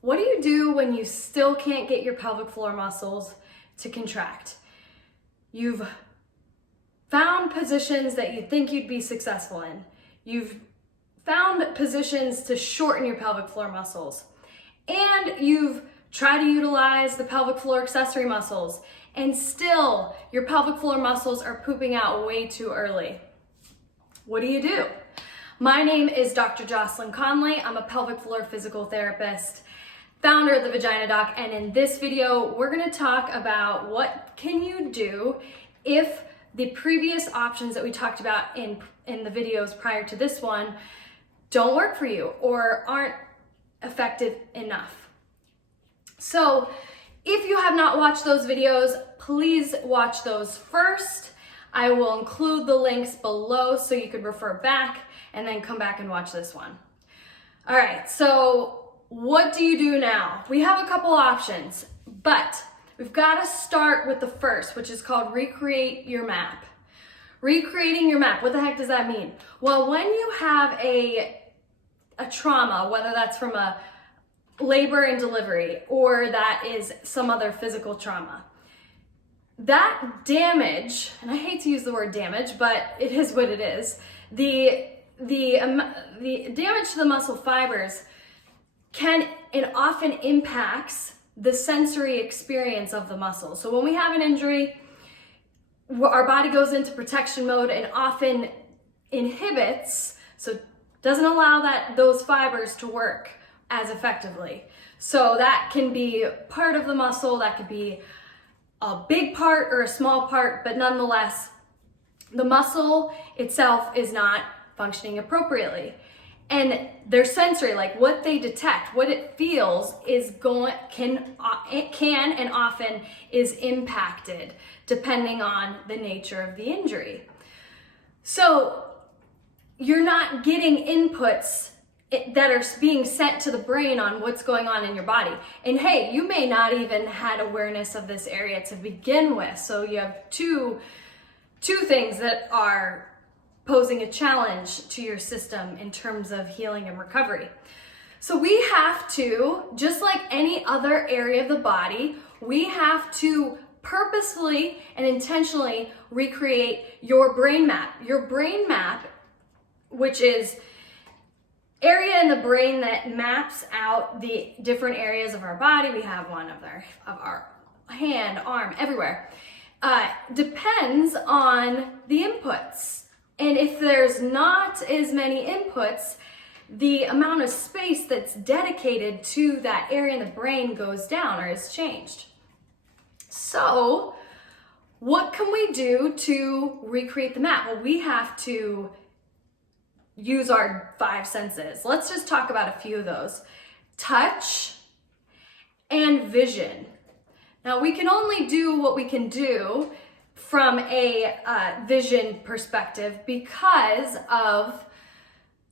What do you do when you still can't get your pelvic floor muscles to contract? You've found positions that you think you'd be successful in. You've found positions to shorten your pelvic floor muscles. And you've tried to utilize the pelvic floor accessory muscles, and still your pelvic floor muscles are pooping out way too early. What do you do? My name is Dr. Jocelyn Conley. I'm a pelvic floor physical therapist, founder of the Vagina Doc, and in this video, we're gonna talk about what can you do if the previous options that we talked about in the videos prior to this one don't work for you or aren't effective enough. So if you have not watched those videos, please watch those first. I will include the links below so you could refer back and then come back and watch this one. All right, so what do you do now? We have a couple options, but we've got to start with the first, which is called recreate your map. Recreating your map, what the heck does that mean? Well, when you have a trauma, whether that's from a labor and delivery or that is some other physical trauma, that damage, and I hate to use the word damage, but it is what it is, the damage to the muscle fibers can and often impacts the sensory experience of the muscle. So when we have an injury, our body goes into protection mode and often inhibits, so doesn't allow those fibers to work as effectively. So that can be part of the muscle, that could be a big part or a small part, but nonetheless, the muscle itself is not functioning appropriately. And their sensory, like what they detect, what it feels can and often is impacted depending on the nature of the injury. So you're not getting inputs that are being sent to the brain on what's going on in your body. And hey, you may not even had awareness of this area to begin with. So you have two things that are posing a challenge to your system in terms of healing and recovery. So we have to, just like any other area of the body, we have to purposefully and intentionally recreate your brain map. Your brain map, which is area in the brain that maps out the different areas of our body. We have one of our hand, arm, everywhere. Depends on the inputs. And if there's not as many inputs, the amount of space that's dedicated to that area in the brain goes down or is changed. So what can we do to recreate the map? Well, we have to use our 5 senses. Let's just talk about a few of those. Touch and vision. Now we can only do what we can do from a vision perspective because of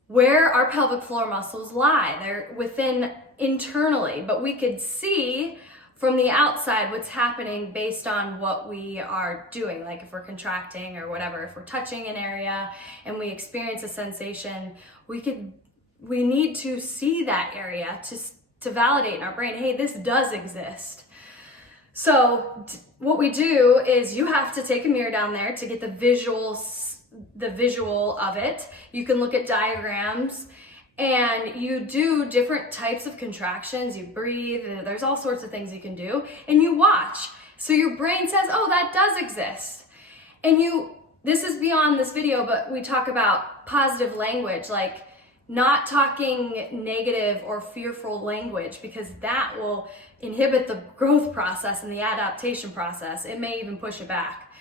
where our pelvic floor muscles lie. They're within internally, but we could see from the outside what's happening based on what we are doing. Like if we're contracting or whatever, if we're touching an area and we experience a sensation, we need to see that area to validate in our brain, hey, this does exist. So what we do is you have to take a mirror down there to get the visual of it. You can look at diagrams and you do different types of contractions. You breathe, there's all sorts of things you can do, and you watch. So your brain says, oh, that does exist. And this is beyond this video, but we talk about positive language, like not talking negative or fearful language, because that will inhibit the growth process and the adaptation process. It may even push it back.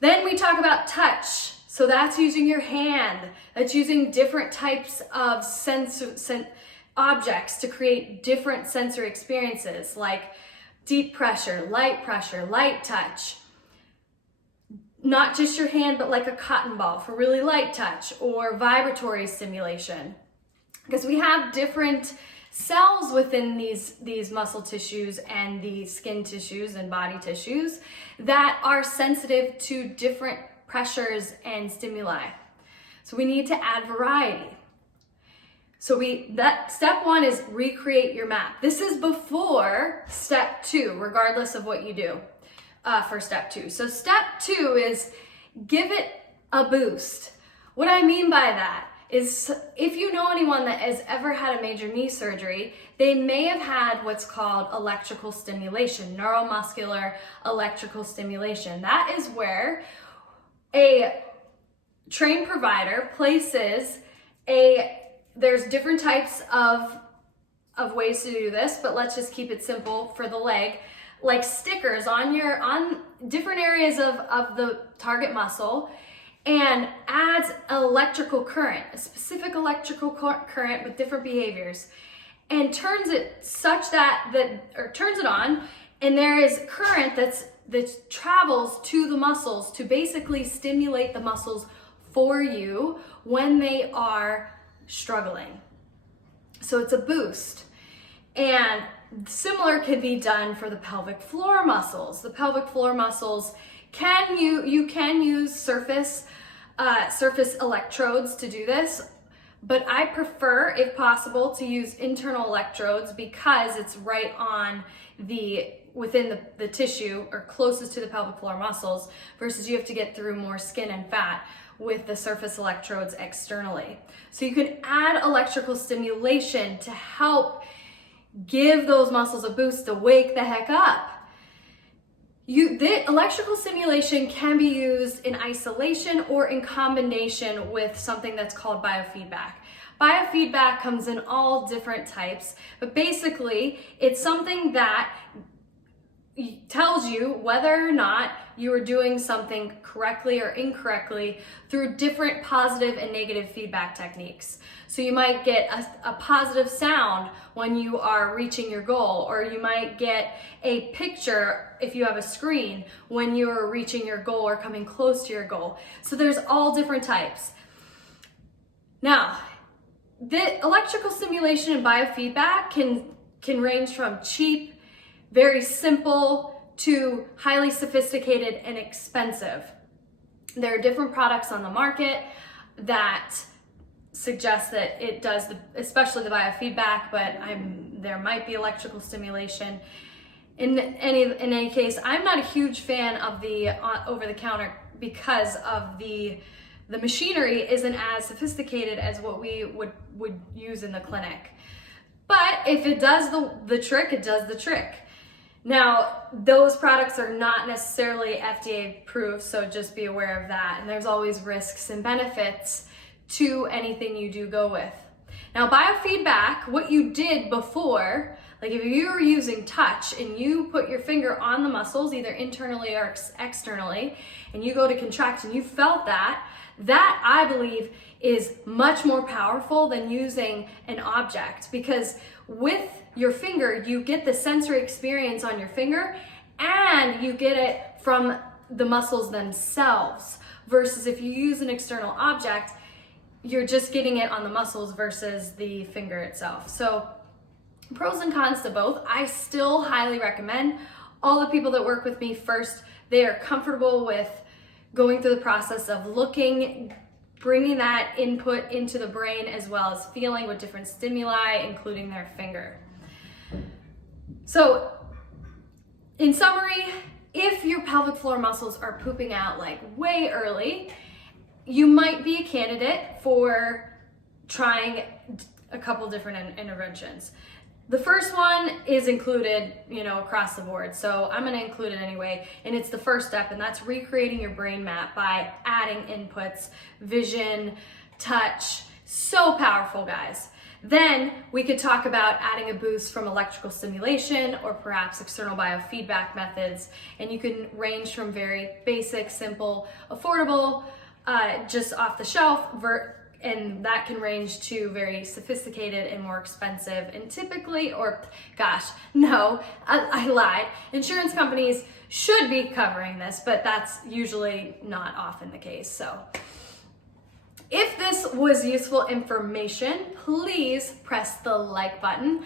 Then we talk about touch. So that's using your hand. That's using different types of objects to create different sensory experiences, like deep pressure, light touch. Not just your hand, but like a cotton ball for really light touch, or vibratory stimulation. Because we have different cells within these muscle tissues and the skin tissues and body tissues that are sensitive to different pressures and stimuli. So we need to add variety. So that step 1 is recreate your map. This is before step 2, regardless of what you do for step 2. So step 2 is give it a boost. What I mean by that is, if you know anyone that has ever had a major knee surgery, they may have had what's called electrical stimulation, neuromuscular electrical stimulation. That is where a trained provider places there's different types of ways to do this, but let's just keep it simple for the leg, like stickers on different areas of the target muscle, and adds an electrical current, a specific electrical current with different behaviors, and turns it such turns it on, and there is current that travels to the muscles to basically stimulate the muscles for you when they are struggling. So it's a boost. And similar can be done for the pelvic floor muscles. The pelvic floor muscles you can use surface electrodes to do this, but I prefer, if possible, to use internal electrodes because it's right on within the tissue or closest to the pelvic floor muscles, versus you have to get through more skin and fat with the surface electrodes externally. So you can add electrical stimulation to help give those muscles a boost to wake the heck up. The electrical stimulation can be used in isolation or in combination with something that's called biofeedback. Biofeedback comes in all different types, but basically it's something that tells you whether or not you are doing something correctly or incorrectly through different positive and negative feedback techniques. So you might get a positive sound when you are reaching your goal, or you might get a picture if you have a screen when you're reaching your goal or coming close to your goal. So there's all different types. Now, the electrical stimulation and biofeedback can range from cheap, very simple, to highly sophisticated and expensive. There are different products on the market that suggest that it does, especially the biofeedback, but there might be electrical stimulation. In any case, I'm not a huge fan of the over-the-counter because of the machinery isn't as sophisticated as what we would use in the clinic. But if it does the trick, it does the trick. Now, those products are not necessarily FDA approved, so just be aware of that. And there's always risks and benefits to anything you do go with. Now, biofeedback, what you did before, like if you were using touch and you put your finger on the muscles, either internally or externally, and you go to contract and you felt that I believe is much more powerful than using an object, because with your finger, you get the sensory experience on your finger and you get it from the muscles themselves, versus if you use an external object, you're just getting it on the muscles versus the finger itself. So pros and cons to both. I still highly recommend all the people that work with me, first, they are comfortable with going through the process of looking, bringing that input into the brain, as well as feeling with different stimuli, including their finger. So in summary, if your pelvic floor muscles are pooping out like way early, you might be a candidate for trying a couple different interventions. The first one is included, across the board. So I'm going to include it anyway. And it's the first step, and that's recreating your brain map by adding inputs, vision, touch. So powerful, guys. Then we could talk about adding a boost from electrical stimulation or perhaps external biofeedback methods. And you can range from very basic, simple, affordable, just off the shelf, and that can range to very sophisticated and more expensive. And typically, I lied. Insurance companies should be covering this, but that's usually not often the case. So if this was useful information, please press the like button.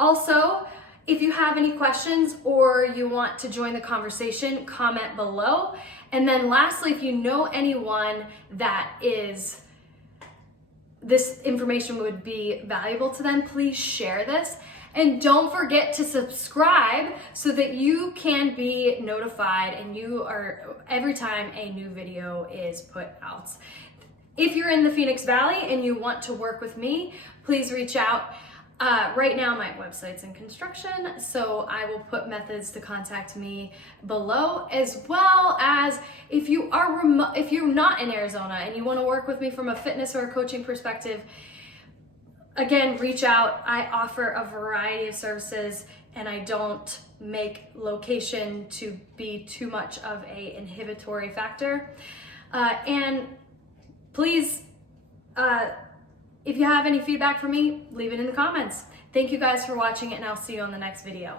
Also, if you have any questions or you want to join the conversation, comment below. And then lastly, if you know anyone that is this information would be valuable to them, please share this. And don't forget to subscribe so that you can be notified and you are every time a new video is put out. If you're in the Phoenix Valley and you want to work with me, please reach out. Right now my website's in construction, so I will put methods to contact me below, as well as if you're not in Arizona and you want to work with me from a fitness or a coaching perspective, again, reach out. I offer a variety of services and I don't make location to be too much of a inhibitory factor. And please, if you have any feedback for me, leave it in the comments. Thank you guys for watching, and I'll see you on the next video.